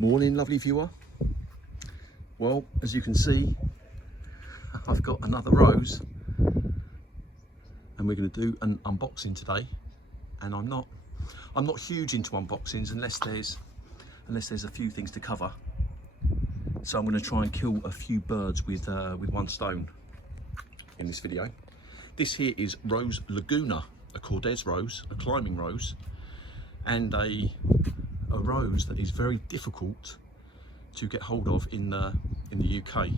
Morning, lovely viewer. Well, as you can see, I've got another rose and we're going to do an unboxing today. And I'm not huge into unboxings unless there's a few things to cover. So I'm going to try and kill a few birds with one stone in this video. This here is Rosa Laguna, a Kordes rose, a climbing rose, and a rose that is very difficult to get hold of in the UK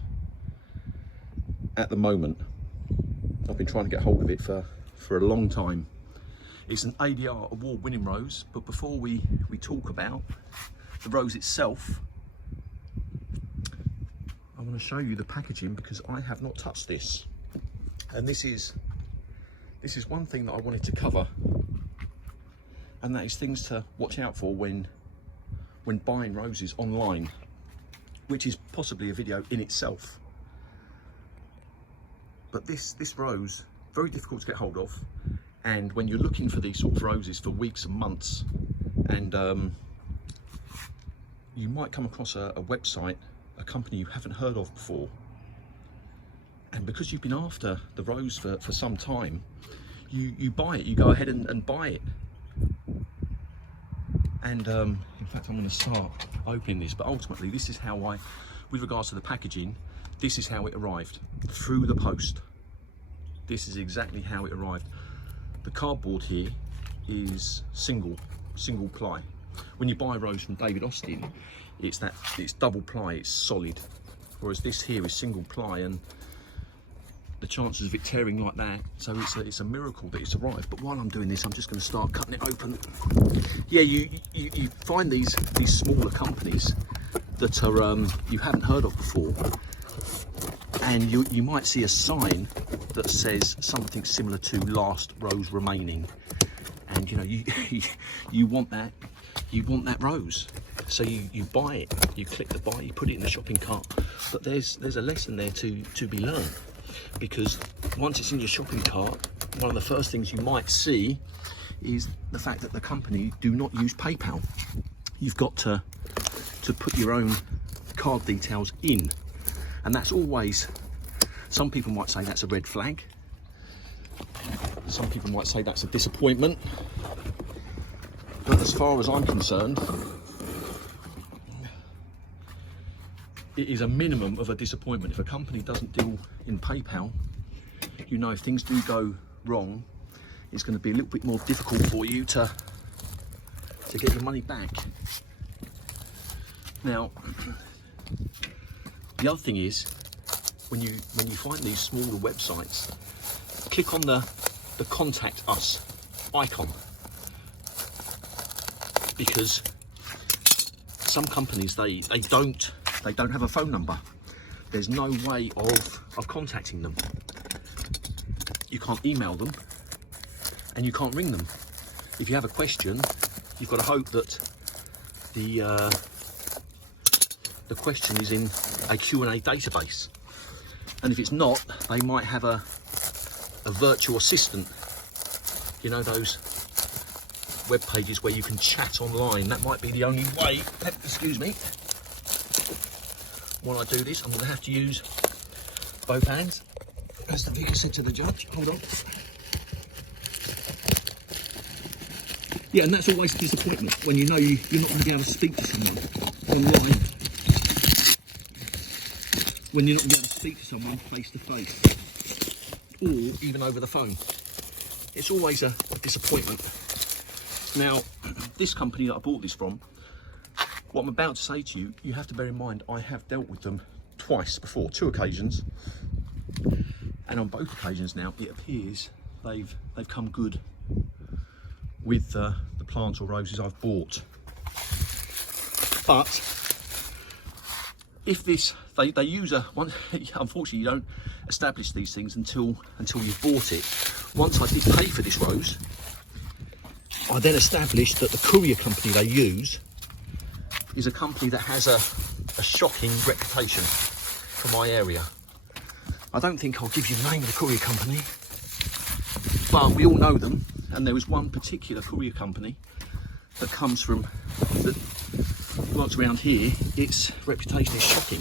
at the moment. I've been trying to get hold of it for a long time. It's an ADR award-winning rose, but before we talk about the rose itself, I want to show you the packaging because I have not touched this. And this is one thing that I wanted to cover, and that is things to watch out for when buying roses online, which is possibly a video in itself. But this rose, very difficult to get hold of, and when you're looking for these sort of roses for weeks and months, and you might come across a website, a company you haven't heard of before, and because you've been after the rose for some time, you buy it, you go ahead and buy it. And in fact, I'm going to start opening this, but ultimately this is how with regards to the packaging, this is how it arrived, through the post. This is exactly how it arrived. The cardboard here is single ply. When you buy a rose from David Austin, it's double ply, it's solid, whereas this here is single ply, and the chances of it tearing like that, so it's a miracle that it's arrived. But while I'm doing this, I'm just going to start cutting it open. Yeah, you find these smaller companies that are you haven't heard of before, and you might see a sign that says something similar to "last rose remaining," and you want that rose, so you buy it, you click the buy, you put it in the shopping cart. But there's a lesson there to be learned, because once it's in your shopping cart, one of the first things you might see is the fact that the company do not use PayPal. You've got to put your own card details in, and that's always, some people might say that's a red flag, some people might say that's a disappointment, but as far as I'm concerned, it is a minimum of a disappointment. If a company doesn't deal in PayPal, if things do go wrong, it's going to be a little bit more difficult for you to get your money back. Now, the other thing is, when you find these smaller websites, click on the contact us icon, because some companies they don't have a phone number. There's no way of contacting them. You can't email them, and you can't ring them. If you have a question, you've got to hope that the question is in a Q&A database. And if it's not, they might have a virtual assistant. Those web pages where you can chat online. That might be the only way. Excuse me. When I do this, I'm going to have to use both hands, as the vicar said to the judge. Hold on. Yeah, and that's always a disappointment when you're not going to be able to speak to someone online, when you're not going to be able to speak to someone face to face, or even over the phone. It's always a disappointment. Now, this company that I bought this from, what I'm about to say to you, you have to bear in mind, I have dealt with them twice before, 2 occasions, and on both occasions now, it appears they've come good with the plants or roses I've bought. But if they use unfortunately you don't establish these things until you've bought it. Once I did pay for this rose, I then established that the courier company they use is a company that has a shocking reputation for my area. I don't think I'll give you the name of the courier company, but we all know them, and there was one particular courier company that comes from works around here, its reputation is shocking.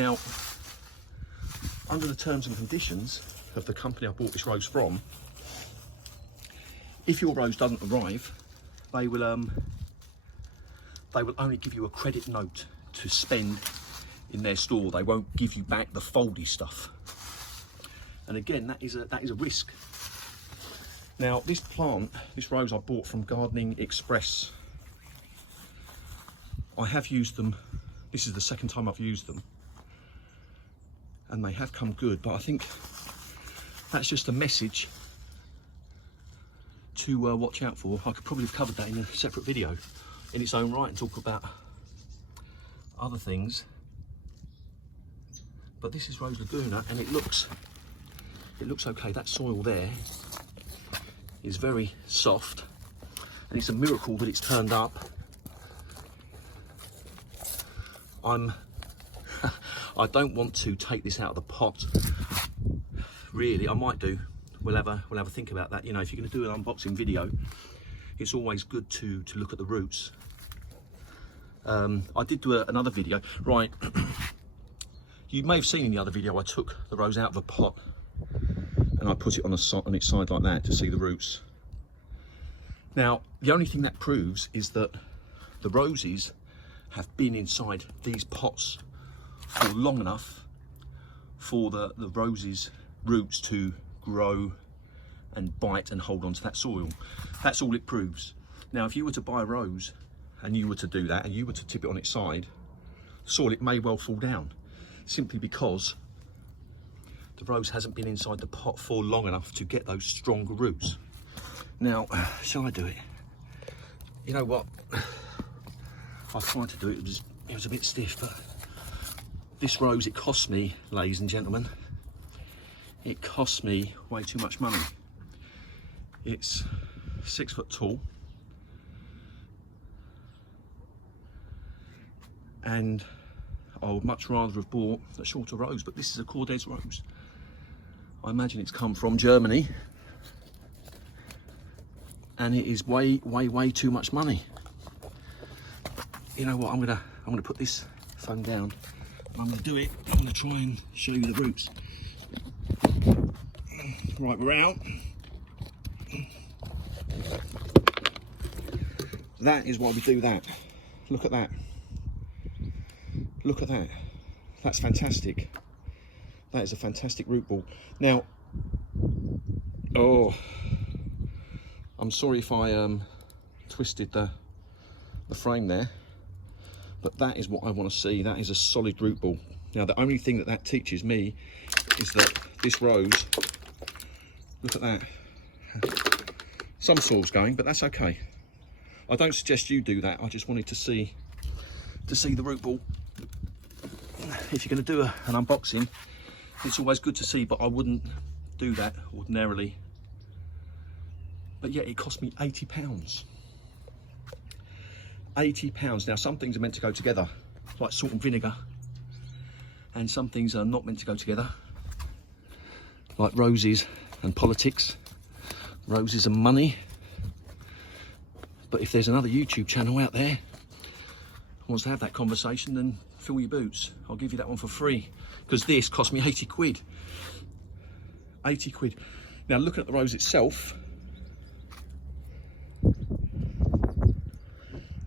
Now, under the terms and conditions of the company I bought this rose from, if your rose doesn't arrive, they will only give you a credit note to spend in their store. They won't give you back the foldy stuff. And again, that is a risk. Now, this plant, this rose I bought from Gardening Express, I have used them. This is the second time I've used them, and they have come good, but I think that's just a message to watch out for. I could probably have covered that in a separate video in its own right and talk about other things, but this is Rosa Laguna, and it looks okay. That soil there is very soft, and it's a miracle that it's turned up. I don't want to take this out of the pot. Really, I might do. We'll have a think about that. You know, if you're going to do an unboxing video, it's always good to look at the roots. I did do another video, right? You may have seen in the other video I took the rose out of a pot and I put it on its side like that to see the roots. Now, the only thing that proves is that the roses have been inside these pots for long enough for the roses' roots to grow and bite and hold on to that soil. That's all it proves. Now, if you were to buy a rose and you were to do that and you were to tip it on its side, the soil, it may well fall down, simply because the rose hasn't been inside the pot for long enough to get those stronger roots. Now, shall I do it? You know what? I tried to do it, it was a bit stiff, but this rose, it cost me, ladies and gentlemen, it cost me way too much money. It's 6 foot tall, and I would much rather have bought a shorter rose, but this is a Kordes rose. I imagine it's come from Germany, and it is way too much money. You know what, I'm gonna put this phone down. I'm gonna do it. I'm gonna try and show you the roots. Right, we're out. That is why we do that. Look at that. Look at that. That's fantastic. That is a fantastic root ball. Now, oh, I'm sorry if I twisted the frame there, but that is what I want to see. That is a solid root ball. Now, the only thing that teaches me is that this rose, look at that. Some soil's going, but that's okay. I don't suggest you do that. I just wanted to see the root ball. If you're going to do an unboxing, it's always good to see, but I wouldn't do that ordinarily. But yeah, it cost me £80. £80. Now, some things are meant to go together, like salt and vinegar, and some things are not meant to go together, like roses and politics, roses and money. But if there's another YouTube channel out there who wants to have that conversation, then fill your boots. I'll give you that one for free, because this cost me 80 quid. 80 quid. Now, looking at the rose itself,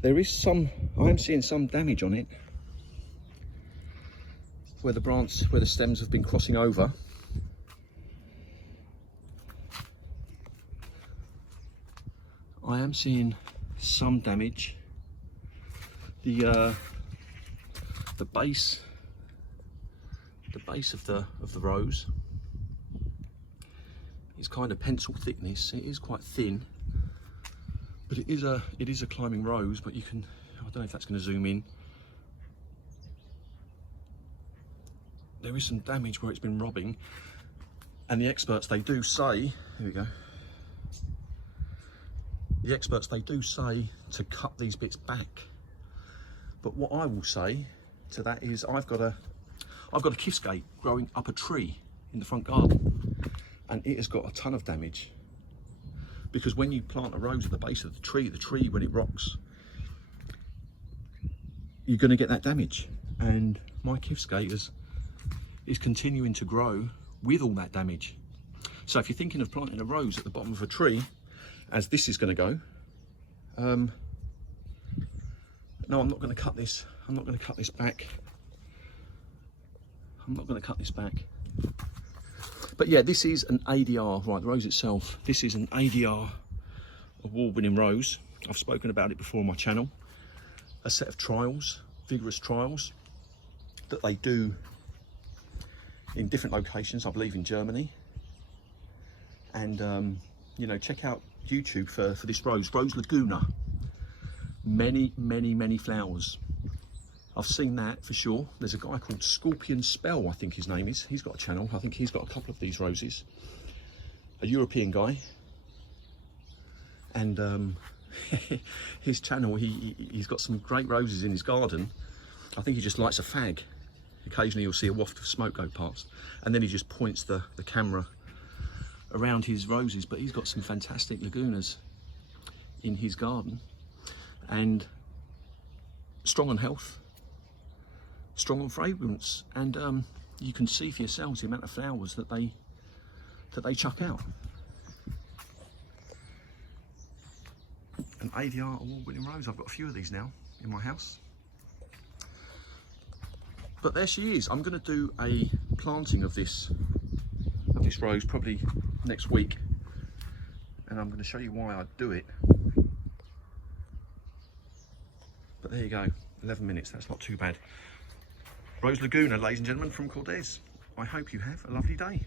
there is some, I am seeing some damage on it, where the stems have been crossing over. I am seeing some damage. The base of the rose is kind of pencil thickness. It is quite thin, but it is a climbing rose. But you can, I don't know if that's going to zoom in. There is some damage where it's been robbing, and the experts, they do say, here we go. The experts, they do say to cut these bits back. But what I will say to that is, I've got a kiffscape growing up a tree in the front garden, and it has got a ton of damage. Because when you plant a rose at the base of the tree when it rocks, you're going to get that damage. And my Kifskate is continuing to grow with all that damage. So if you're thinking of planting a rose at the bottom of a tree, as this is going to go, no, I'm not going to cut this. I'm not going to cut this back. I'm not going to cut this back. But yeah, this is an ADR, right, the rose itself. This is an ADR award-winning rose. I've spoken about it before on my channel. A set of trials, vigorous trials, that they do in different locations, I believe in Germany. And, you know, check out YouTube for this rose, Rosa Laguna. Many, many, many flowers. I've seen that for sure. There's a guy called Scorpion Spell, I think his name is. He's got a channel. I think he's got a couple of these roses. A European guy. And his channel, he's got some great roses in his garden. I think he just lights a fag. Occasionally you'll see a waft of smoke go past. And then he just points the camera around his roses. But he's got some fantastic lagunas in his garden. And strong on health. Strong on fragrance, and you can see for yourselves the amount of flowers that they chuck out. An ADR award-winning rose. I've got a few of these now in my house. But there she is. I'm going to do a planting of this rose probably next week, and I'm going to show you why I do it. But there you go. 11 minutes. That's not too bad. Rosa Laguna, ladies and gentlemen, from Kordes. I hope you have a lovely day.